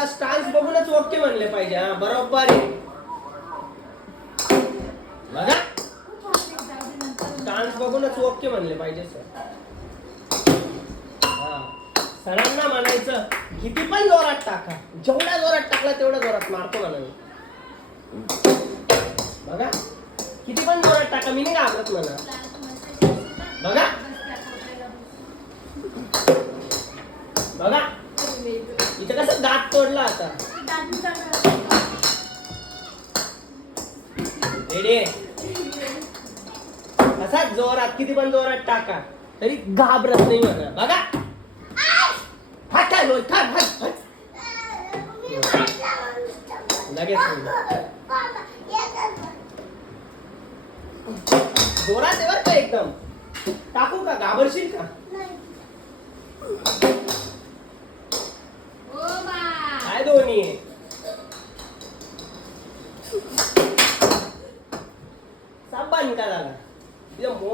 तुझा स्टान्स बघूनच ओके म्हणले पाहिजे. हा बरोबर आहे बघा, स्टान्स बघूनच ओके म्हणले पाहिजे सर. हा सरांना म्हणायचं किती पण जोरात टाका, जेवढ्या जोरात टाकला तेवढ्या जोरात मारतो म्हणाले. बघा किती पण जोरात टाका, मी नाही घाबरत म्हणा. बघा बघा इथं कसं दात तोडला आता. रेडी असा जोरात किती पण जोरात टाका तरी घाबरत नाही म्हणा. बघा लगेच जोरात आहे बरं का, एकदम टाकू का, घाबरशील का? काय दोन्ही आहे साबण का झाला.